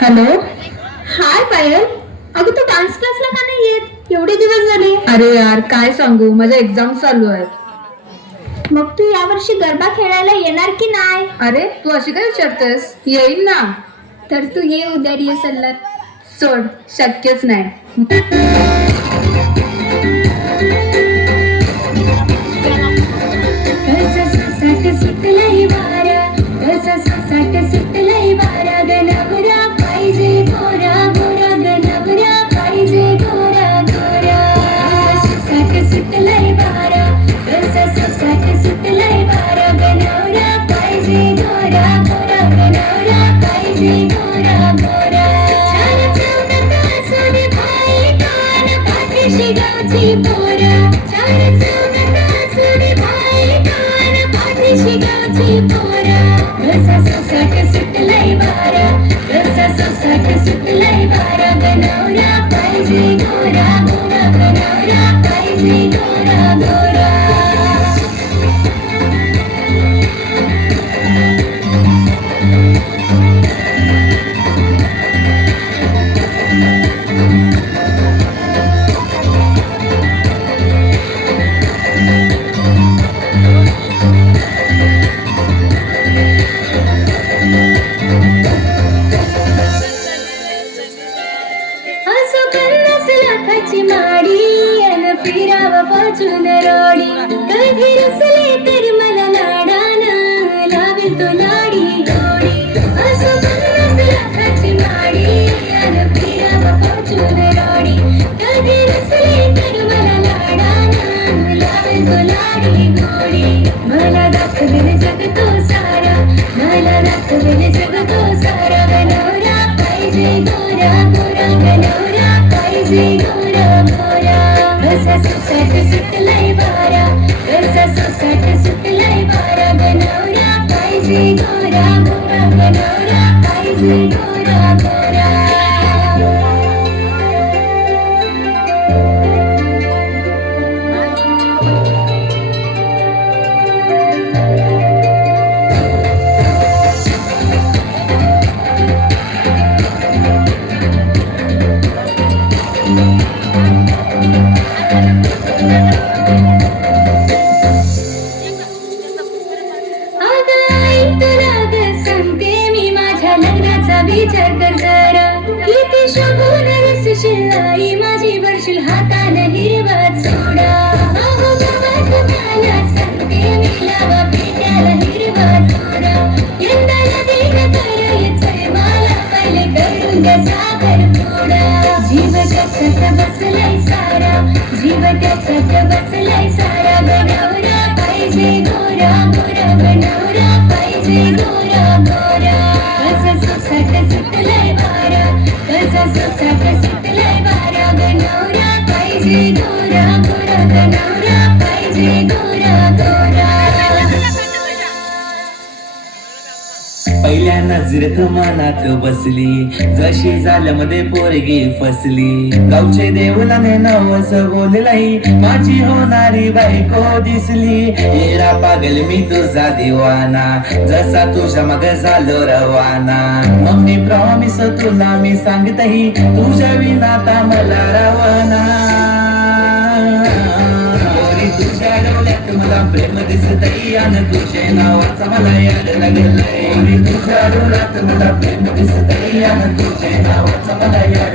Hello. हाय पायल, अगं तू dance क्लासला का नाही येत? एवढे दिवस झाले. अरे यार काय सांगू, माझ्या एक्झाम चालू आहेत. मग तू यावर्षी गरबा खेळायला येणार की नाही? अरे तू अशी काय विचारतेस? येईल ना. तर तू ये उद्या रिहर्सलला. सोड, शक्यच नाही. पहिल्या नजरेत मनात बसली, जशी झाल्यामध्ये पोरगी फसली. गावचे देवलाने नवस बोललाई, माझी होणारी बायको दिसली. येरा पागल मी तुझा दिवाना, जसा तुझ्या मग झालो रवाना. मम्मी प्रॉमिस तुला मी सांगतही, तुझ्या विनाता मला रवाना. तुझ्या डोळ्यात मला प्रेम दिसतई, आणि तुझे नावाचा मला याद लागलंय. तुझ्या डोळ्यात मला प्रेम दिसतई, आणि तुझे नावाचा मला याद